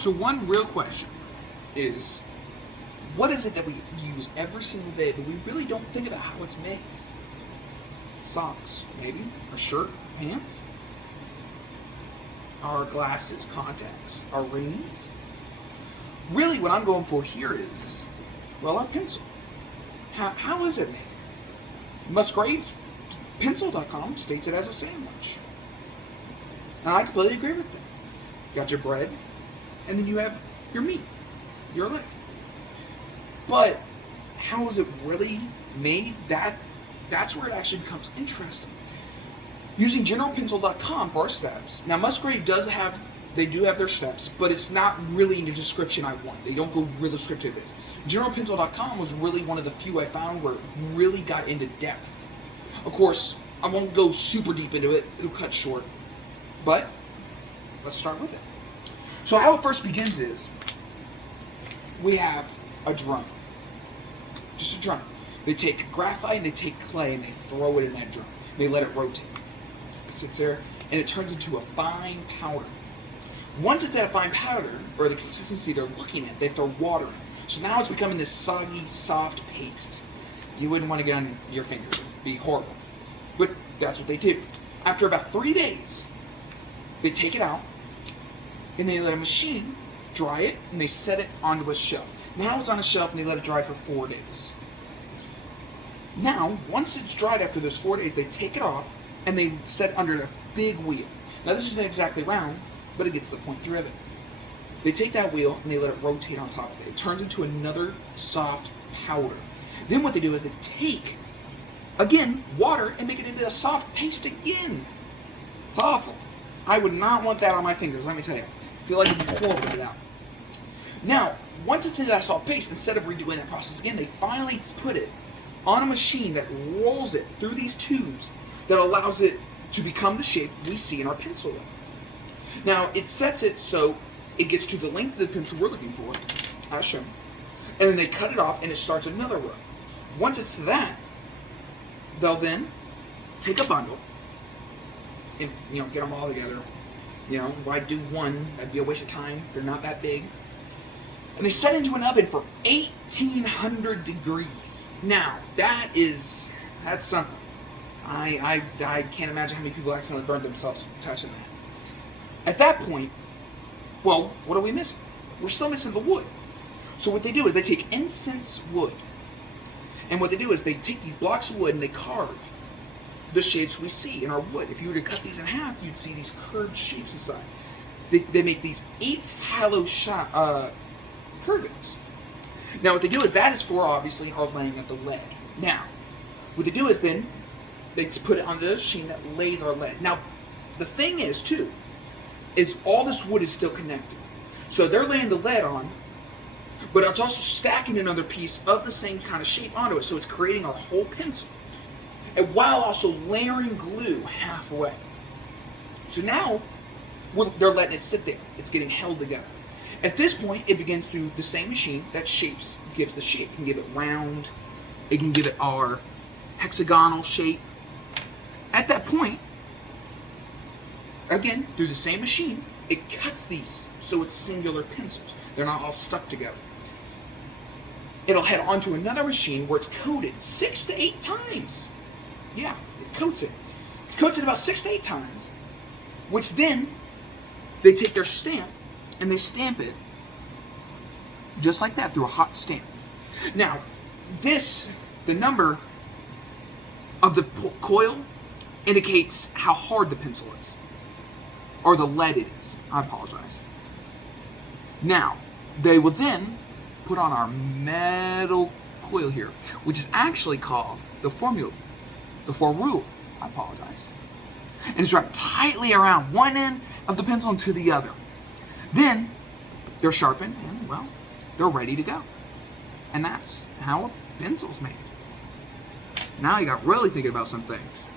So one real question is, what is it that we use every single day, but we really don't think about how it's made? Socks, maybe. A shirt, pants. Our glasses, contacts, our rings. Really, what I'm going for here is, well, our pencil. How is it made? MusgravePencil.com states it as a sandwich. And I completely agree with them. You got your bread, and then you have your meat, your leg. But how is it really made? That's where it actually becomes interesting. Using GeneralPencil.com for our steps. Now, Musgrave do have their steps, but it's not really in the description I want. They don't go real descriptive. GeneralPencil.com was really one of the few I found where it really got into depth. Of course, I won't go super deep into it. It'll cut short. But let's start with it. So how it first begins is we have a drum. Just a drum. They take graphite and they take clay and they throw it in that drum. They let it rotate. It sits there and it turns into a fine powder. Once it's at a fine powder, or the consistency they're looking at, they throw water in. So now it's becoming this soggy, soft paste. You wouldn't want to get on your fingers. It'd be horrible. But that's what they do. After about 3 days, they take it out and they let a machine dry it and they set it onto a shelf. Now it's on a shelf and they let it dry for 4 days. Now, once it's dried after those 4 days, they take it off and they set it under a big wheel. Now this isn't exactly round, but it gets the point driven. They take that wheel and they let it rotate on top of it. It turns into another soft powder. Then what they do is they take, again, water and make it into a soft paste again. It's awful. I would not want that on my fingers, let me tell you. I feel like it'd be horrible to get out. Now, once it's into that soft paste, instead of redoing that process again, they finally put it on a machine that rolls it through these tubes that allows it to become the shape we see in our pencil. Now, it sets it so it gets to the length of the pencil we're looking for, as shown, and then they cut it off and it starts another row. Once it's to that, they'll then take a bundle and, get them all together. Why do one? That'd be a waste of time. They're not that big. And they set into an oven for 1,800 degrees. Now, that's something. I can't imagine how many people accidentally burned themselves touching that. At that point, well, what are we missing? We're still missing the wood. So what they do is they take incense wood. And what they do is they take these blocks of wood and they carve the shapes we see in our wood. If you were to cut these in half, you'd see these curved shapes inside. They make these 8 hollow curvings. Now what they do is that is for, obviously, our laying of the lead. Now, what they do is then they put it on the machine that lays our lead. Now, the thing is, too, is all this wood is still connected. So they're laying the lead on, but it's also stacking another piece of the same kind of shape onto it, so it's creating our whole pencil. And while also layering glue halfway. So now, they're letting it sit there. It's getting held together. At this point, it begins through the same machine that gives the shape. It can give it round. It can give it our hexagonal shape. At that point, again, through the same machine, it cuts these so it's singular pencils. They're not all stuck together. It'll head onto another machine where it's coated 6 to 8 times. Yeah, it coats it. It coats it about 6 to 8 times, which then they take their stamp and they stamp it just like that through a hot stamp. Now, the number of the coil indicates how hard the pencil is, or the lead it is. I apologize. Now, they will then put on our metal coil here, which is actually called the formula. I apologize. And it's wrapped tightly around one end of the pencil and to the other. Then they're sharpened and, well, they're ready to go. And that's how a pencil's made. Now you got really thinking about some things.